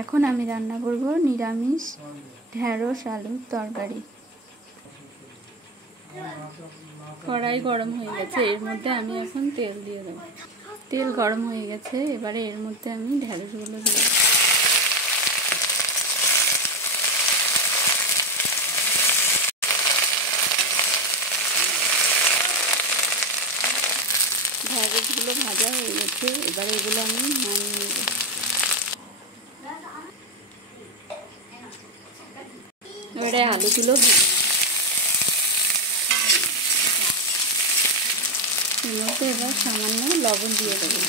এখন আমি রান্না করব নিরামিষ ঢেঁড়স আলুর তরকারি। কড়াই গরম হয়ে গেছে, এর মধ্যে আমি এখন তেল দিয়ে দেব। তেল গরম হয়ে গেছে, এবারে এর মধ্যে আমি ঢেঁড়সগুলো দিয়ে দেব। ঢেঁড়সগুলো ভাজা হয়ে গেছে, এবারে এগুলো আমি নামিয়ে নেব। এবারে আলুগুলো এর মধ্যে এবার সামান্য লবণ দিয়ে দেবো।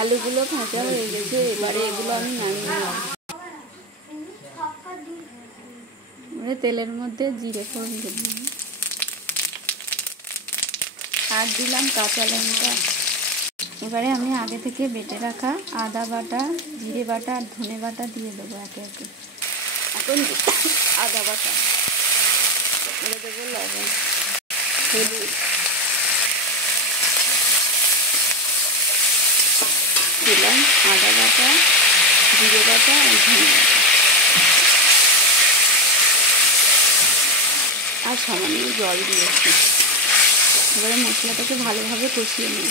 আলুগুলো ভাজা হয়ে গেছে, এবারে এগুলো আমি নামিয়ে নেব। এবারে তেলের মধ্যে জিরে ফোড়ন দিলাম আর দিলাম কাঁচা লঙ্কা। এবারে আমি আগে থেকে বেটে রাখা আদা বাটা, জিরে বাটা আর ধনে বাটা দিয়ে দেবো একে একে। এখন আদা বাটা, এবারে দেবো লবণ, হলুদ, দিলাম আদা বাটা, জিরে বাটা আর ধনে বাটা আর সামান্য জল দিয়েছি। এবারে মশলাটাকে ভালোভাবে কষিয়ে নিই।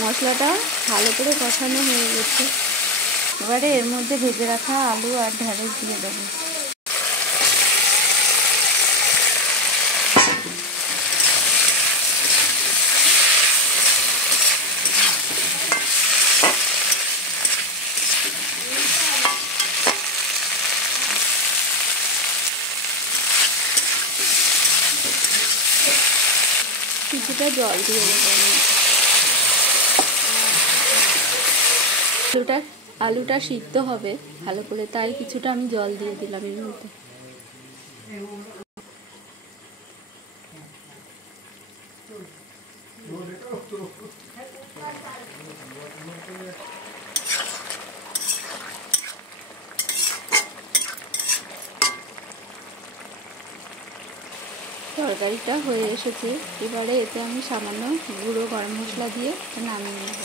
মশলাটা ভালো করে কষানো হয়ে গেছে, এবারে এর মধ্যে ভেজে রাখা আলু আর ঢেঁড়স দিয়ে দেবো। কিছুটা জল দিয়ে দেবো। আলুটা সিদ্ধ হবে ভালো করে, তাই কিছুটা আমি জল দিয়ে দিলাম এর মধ্যে। তরকারিটা হয়ে এসেছে, এবারে এতে আমি সামান্য গুঁড়ো গরম মশলা দিয়ে নামিয়ে নেব।